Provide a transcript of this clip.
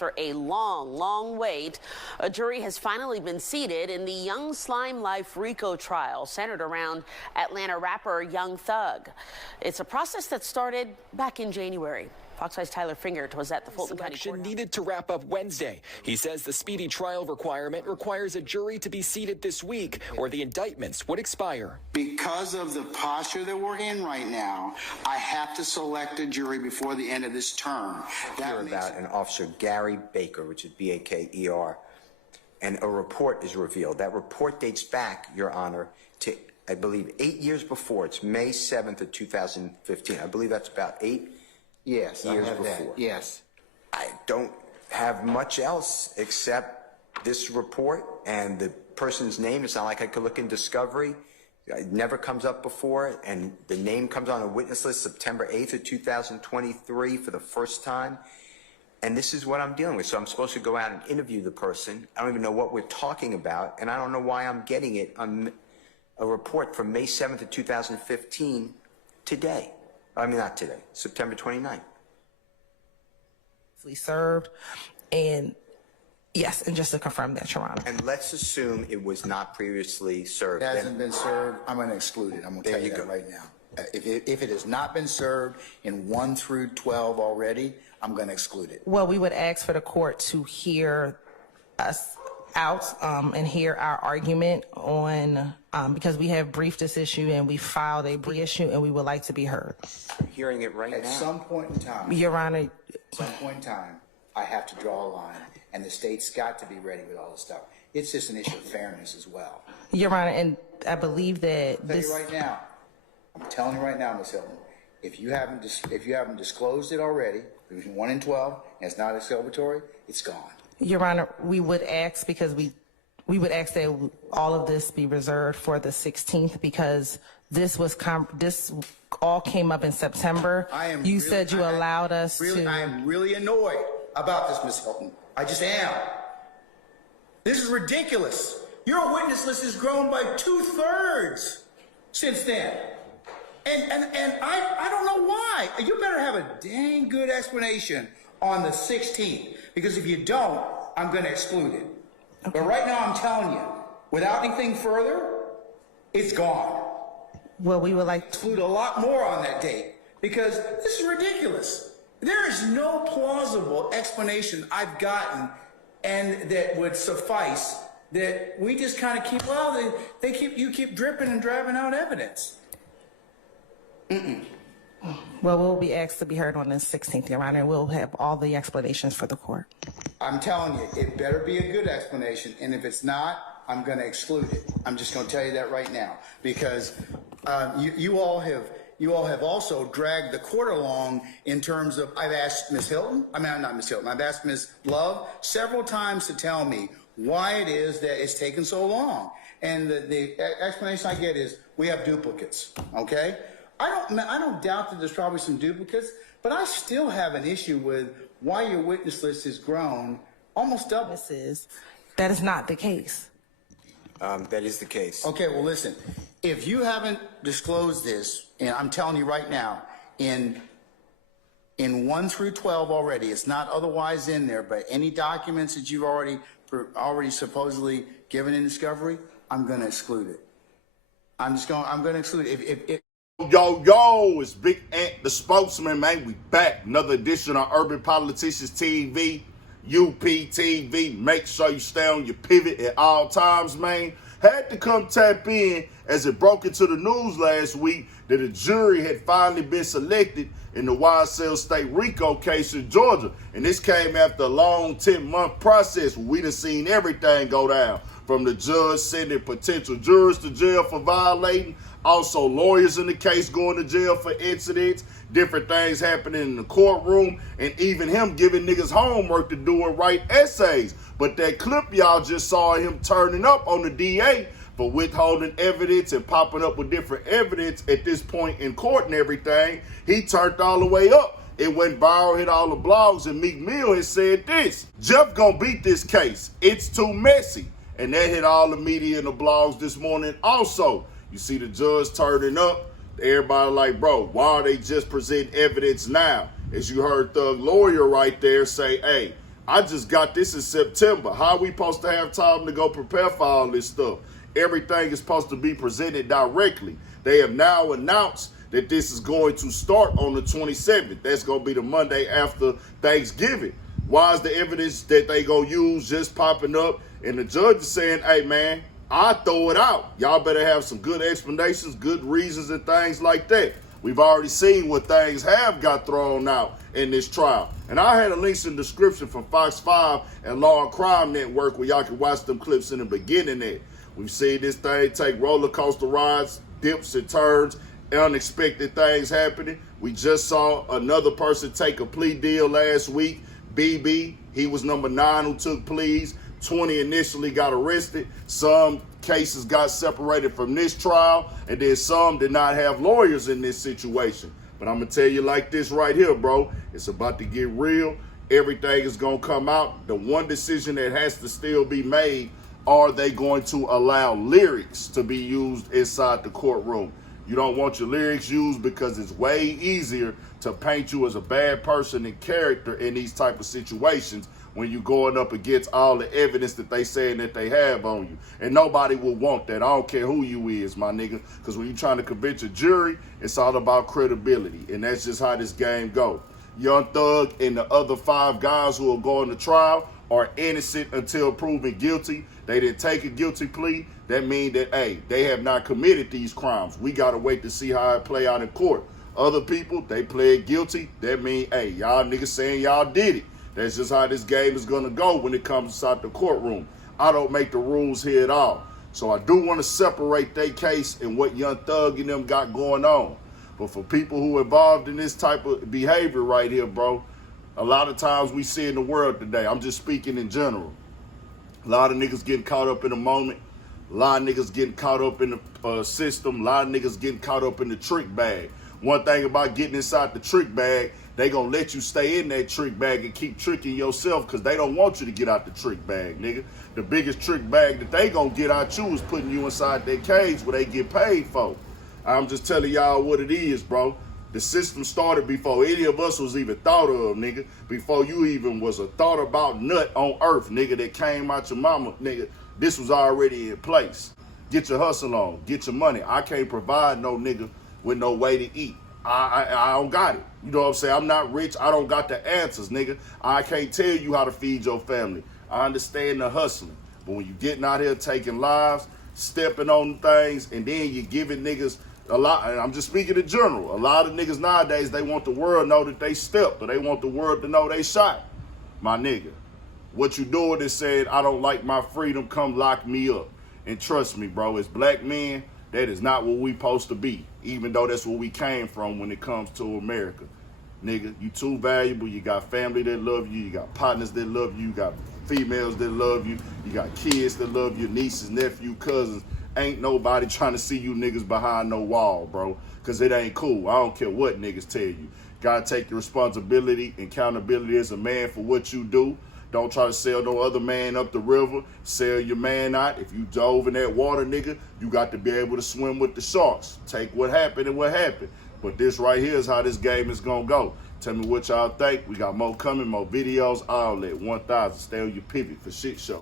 after a long wait, a jury has finally been seated in the Young Slime Life RICO trial centered around Atlanta rapper Young Thug. It's a process that started back in January. Fox 5's Tyler Fingert was at the Fulton County Courthouse. Needed to wrap up Wednesday. He says the speedy trial requirement requires a jury to be seated this week, or the indictments would expire. Because of the posture that we're in right now, I have to select a jury before the end of this term. That means about an officer, Gary Baker, which is B-A-K-E-R, and a report is revealed. That report dates back, Your Honor, to, I believe, 8 years before. It's May 7th of 2015. I believe that's about 8 Yes, years I have before. that. Yes. I don't have much else except this report and the person's name. It's not like I could look in discovery. It never comes up before, and the name comes on a witness list September 8th of 2023 for the first time. And this is what I'm dealing with. So I'm supposed to go out and interview the person. I don't even know what we're talking about, and I don't know why I'm getting it on a report from May 7th of 2015 today. I mean, not today, September 29th. Served, and yes, and just to confirm that, Your Honor. And let's assume it was not previously served. It hasn't been served. I'm going to exclude it. I'm going to tell you that right now. If it has not been served in 1 through 12 already, I'm going to exclude it. Well, we would ask for the court to hear us out and hear our argument on because we have briefed this issue and we filed a brief issue and we would like to be heard. I'm hearing it right now. At some point in time, Your Honor, at some point in time, I have to draw a line, and the state's got to be ready with all this stuff. It's just an issue of fairness as well. Your Honor, and I believe that I'm telling you right now, Ms. Hilton, if you haven't disclosed it already, between 1 and 12, and it's not exculpatory, it's gone. Your Honor, we would ask because we would ask that all of this be reserved for the 16th because this all came up in September. You said you allowed us to. I am really annoyed about this, Ms. Hilton. I just am. This is ridiculous. Your witness list has grown by 2/3 since then. And I don't know why. You better have a dang good explanation on the 16th, because if you don't, I'm going to exclude it. Okay. But right now, I'm telling you, without anything further, it's gone. Well, we would like to exclude a lot more on that date, because this is ridiculous. There is no plausible explanation I've gotten and that would suffice that we just kind of keep, well, you keep dripping and driving out evidence. Well, we'll be asked to be heard on the 16th, Your Honor, and we'll have all the explanations for the court. I'm telling you, it better be a good explanation, and if it's not, I'm going to exclude it. I'm just going to tell you that right now, because you all have also dragged the court along in terms of, I've asked Ms. Hilton, not Ms. Hilton, I've asked Ms. Love several times to tell me why it is that it's taken so long. And the explanation I get is, we have duplicates, okay? I don't doubt that there's probably some duplicates, but I still have an issue with why your witness list has grown almost double. That is not the case. That is the case. Okay, well, listen, if you haven't disclosed this, and I'm telling you right now, in 1 through 12 already, it's not otherwise in there, but any documents that you've already supposedly given in discovery, I'm going to exclude it. I'm going to exclude it. Yo, it's Big Ant, the spokesman, man. We back. Another edition of Urban Politicians TV, UPTV. Make sure you stay on your pivot at all times, man. Had to come tap in as it broke into the news last week that a jury had finally been selected in the YSL State RICO case in Georgia. And this came after a long 10-month process where we done seen everything go down, from the judge sending potential jurors to jail for violating, also lawyers in the case going to jail for incidents, different things happening in the courtroom, and even him giving niggas homework to do and write essays. But that clip y'all just saw him turning up on the DA for withholding evidence and popping up with different evidence at this point in court and everything, he turned all the way up. It went viral, hit all the blogs, and Meek Mill has said this: Jeff gonna beat this case. It's too messy. And that hit all the media and the blogs this morning also. You see the judge turning up. Everybody like, bro, why are they just presenting evidence now? As you heard Thug Lawyer right there say, hey, I just got this in September. How are we supposed to have time to go prepare for all this stuff? Everything is supposed to be presented directly. They have now announced that this is going to start on the 27th. That's going to be the Monday after Thanksgiving. Why is the evidence that they going to use just popping up? And the judge is saying, hey, man, I throw it out. Y'all better have some good explanations, good reasons, and things like that. We've already seen what things have got thrown out in this trial. And I had a link in the description from Fox 5 and Law and Crime Network where y'all can watch them clips in the beginning there. We've seen this thing take roller coaster rides, dips and turns, unexpected things happening. We just saw another person take a plea deal last week. BB, he was number 9 who took pleas. 20 initially got arrested. Some cases got separated from this trial, and then some did not have lawyers in this situation. But I'm going to tell you like this right here, bro. It's about to get real. Everything is going to come out. The one decision that has to still be made, are they going to allow lyrics to be used inside the courtroom? You don't want your lyrics used because it's way easier to paint you as a bad person and character in these type of situations when you're going up against all the evidence that they saying that they have on you. And nobody will want that. I don't care who you is, my nigga. Because when you're trying to convince a jury, it's all about credibility. And that's just how this game go. Young Thug and the other 5 guys who are going to trial are innocent until proven guilty. They didn't take a guilty plea. That means that, hey, they have not committed these crimes. We got to wait to see how it play out in court. Other people, they pled guilty. That means, hey, y'all niggas saying y'all did it. That's just how this game is going to go when it comes inside the courtroom. I don't make the rules here at all. So I do want to separate their case and what Young Thug and them got going on. But for people who are involved in this type of behavior right here, bro, a lot of times we see in the world today, I'm just speaking in general, a lot of niggas getting caught up in the moment. A lot of niggas getting caught up in the system. A lot of niggas getting caught up in the trick bag. One thing about getting inside the trick bag, they gonna let you stay in that trick bag and keep tricking yourself because they don't want you to get out the trick bag, nigga. The biggest trick bag that they gonna get out you is putting you inside their cage where they get paid for. I'm just telling y'all what it is, bro. The system started before any of us was even thought of, nigga. Before you even was a thought about nut on earth, nigga, that came out your mama, nigga. This was already in place. Get your hustle on. Get your money. I can't provide no nigga with no way to eat. I don't got it. You know what I'm saying? I'm not rich. I don't got the answers, nigga. I can't tell you how to feed your family. I understand the hustling. But when you getting out here taking lives, stepping on things, and then you giving niggas a lot, and I'm just speaking in general, a lot of niggas nowadays, they want the world to know that they stepped, or they want the world to know they shot. My nigga, what you doing is saying, I don't like my freedom, come lock me up. And trust me, bro, as black men, that is not what we supposed to be, even though that's where we came from when it comes to America. Nigga, you too valuable. You got family that love you. You got partners that love you. You got females that love you. You got kids that love you, nieces, nephews, cousins. Ain't nobody trying to see you niggas behind no wall, bro, because it ain't cool. I don't care what niggas tell you. Gotta take the responsibility and accountability as a man for what you do. Don't try to sell no other man up the river. Sell your man out. If you dove in that water, nigga, you got to be able to swim with the sharks. Take what happened and what happened. But this right here is how this game is going to go. Tell me what y'all think. We got more coming, more videos, all that. 1000. Stay on your pivot for shit show.